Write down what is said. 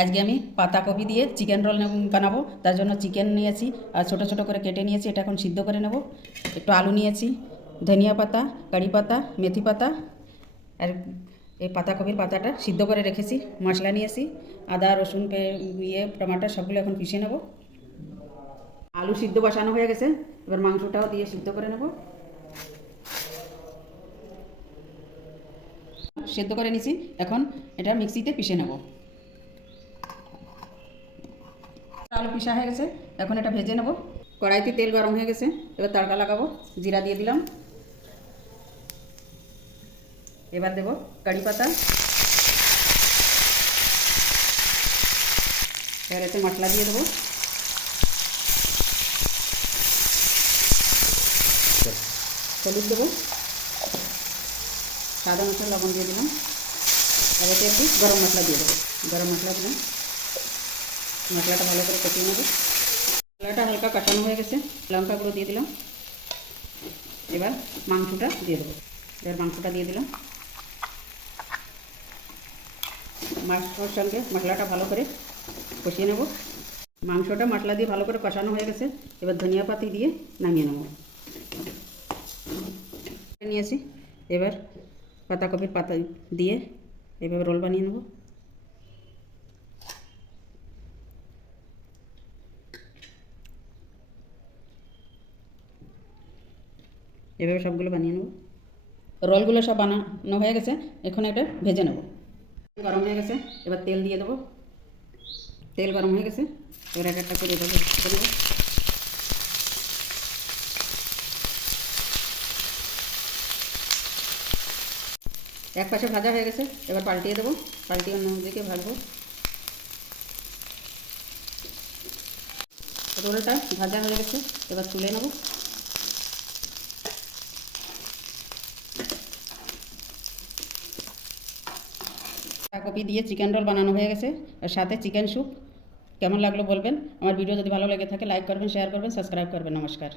আজকে আমি পাতাকপি দিয়ে চিকেন রোল বানাবো। তার জন্য চিকেন নিয়েছি আর ছোটো ছোটো করে কেটে নিয়েছি। এটা এখন সিদ্ধ করে নেব। একটু আলু নিয়েছি, ধনিয়া পাতা, কারি পাতা, মেথি পাতা আর এই পাতাকপির পাতাটা সিদ্ধ করে রেখেছি। মশলা নিয়েছি, আদা রসুন টমাটো সবগুলো এখন পিষে নেব। আলু সিদ্ধ বসানো হয়ে গেছে, এবার মাংসটাও দিয়ে সিদ্ধ করে নেব। সিদ্ধ করে নিছি, এখন এটা মিক্সিতে পিষে নেব। আলু পিষা হয়ে গেছে, এখন এটা ভেজে নেব। কড়াইতে তেল গরম হয়ে গেছে, এবার তড়কা লাগাবো। জিরা দিয়ে দিলাম, এবার দেব কারি পাতা, এবার এতে মশলা দিয়ে দেবো। হলুদ দেবো, স্বাদ অনুসারে লবণ দিয়ে দিলাম। এবার এতে একটু গরম মশলা দিয়ে দেবো। গরম মশলা দিলাম, মশলাটা ভালো করে কষিয়ে নেব। মশলাটা হালকা কষানো হয়ে গেছে, লঙ্কা গুঁড়ো দিয়ে দিলাম। এবার মাংসটা দিয়ে দেবো। এবার মাংসটা দিয়ে দিলাম। মাংসর সঙ্গে মশলাটা ভালো করে কষিয়ে নেব। মাংসটা মশলা দিয়ে ভালো করে কষানো হয়ে গেছে, এবার ধনিয়া পাতি দিয়ে নামিয়ে নেব। নিয়েছি, এবার পাতাকপির পাতা দিয়ে এভাবে রোল বানিয়ে নেব। এভাবে সবগুলো বানিয়ে নেব। রোলগুলো সব বানানো হয়ে গেছে, এখন এটা ভেজে নেব। গরম হয়ে গেছে, এবার তেল দিয়ে দেবো। তেল গরম হয়ে গেছে, এবার এক একটা করে এভাবে করে দেবো। এক পাশে ভাজা হয়ে গেছে, এবার পাল্টিয়ে দেবো। পাল্টিয়ে অন্য দিকে ভাজবো। রোলটা ভাজা হয়ে গেছে, এবার তুলে নেব। পাতাকপি দিয়ে চিকেন রোল বানানো হয়ে গেছে, আর সাথে চিকেন স্যুপ। কেমন লাগলো বলবেন। আমার ভিডিও যদি ভালো লেগে থাকে লাইক করবেন, শেয়ার করবেন, সাবস্ক্রাইব করবেন। নমস্কার।